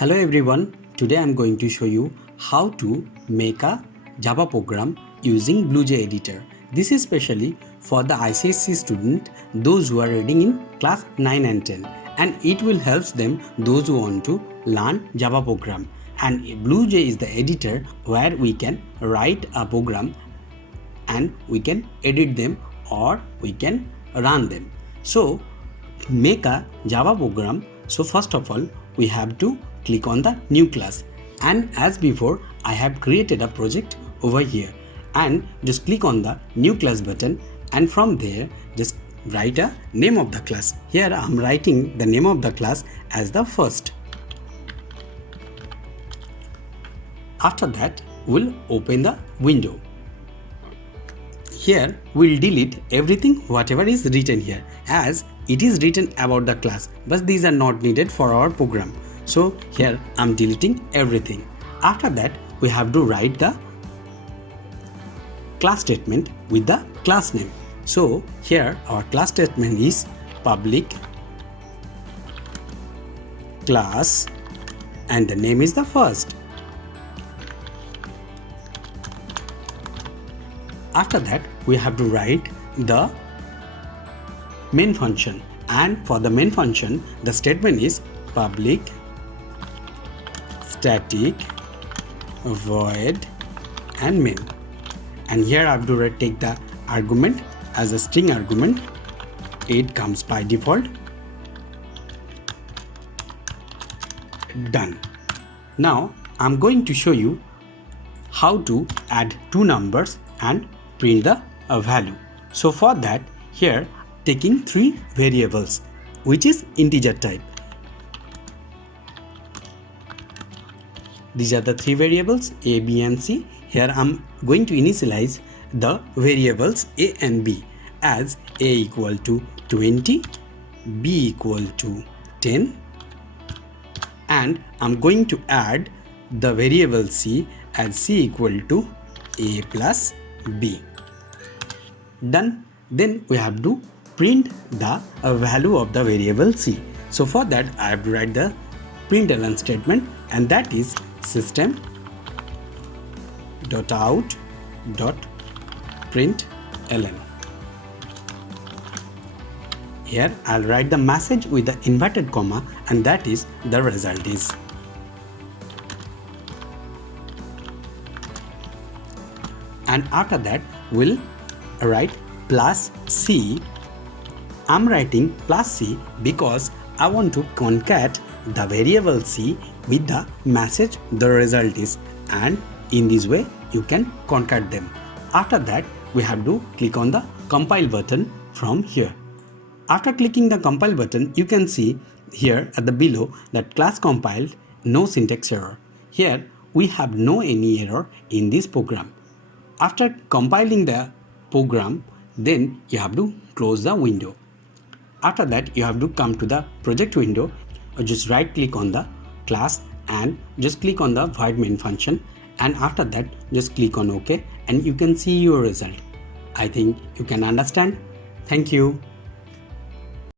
Hello everyone, today I'm going to show you how to make a Java program using Bluej editor. This is specially for the ICSE student, those who are reading in class 9 and 10, and it will help them those who want to learn Java program. And Bluej is the editor where we can write a program and we can edit them or we can run them. So make a Java program. So first of all we have to click on the new class, and as before I have created a project over here, and just click on the new class button, and from there just write a name of the class. Here I am writing the name of the class as the first. After that we'll open the window. Here we'll delete everything whatever is written here, as it is written about the class, but these are not needed for our program. So here I'm deleting everything. After that we have to write the class statement with the class name. So here our class statement is public class and the name is the first. After that we have to write the main function, and for the main function the statement is public static void and main, and here I have to take the argument as a string argument. It comes by default. Done. Now I'm going to show you how to add two numbers and print the value. So for that, here taking three variables which is integer type. These are the three variables a, b and c. Here I'm going to initialize the variables a and b as a equal to 20, b equal to 10, and I'm going to add the variable c as c equal to a plus b. Done. Then we have to print the value of the variable c. So for that I have to write the println statement, and that is system.out.println. Here I'll write the message with the inverted comma, and that is the result is. And after that we'll write plus c. I'm writing plus c because I want to concat the variable c with the message the result is, and in this way you can concat them. After that we have to click on the compile button from here. After clicking the compile button, you can see here at the below that class compiled, no syntax error. Here we have no any error in this program. After compiling the program, then you have to close the window. After that you have to come to the project window, or just right click on the class and just click on the void main function, and after that just click on OK, and you can see your result. I think you can understand. Thank you.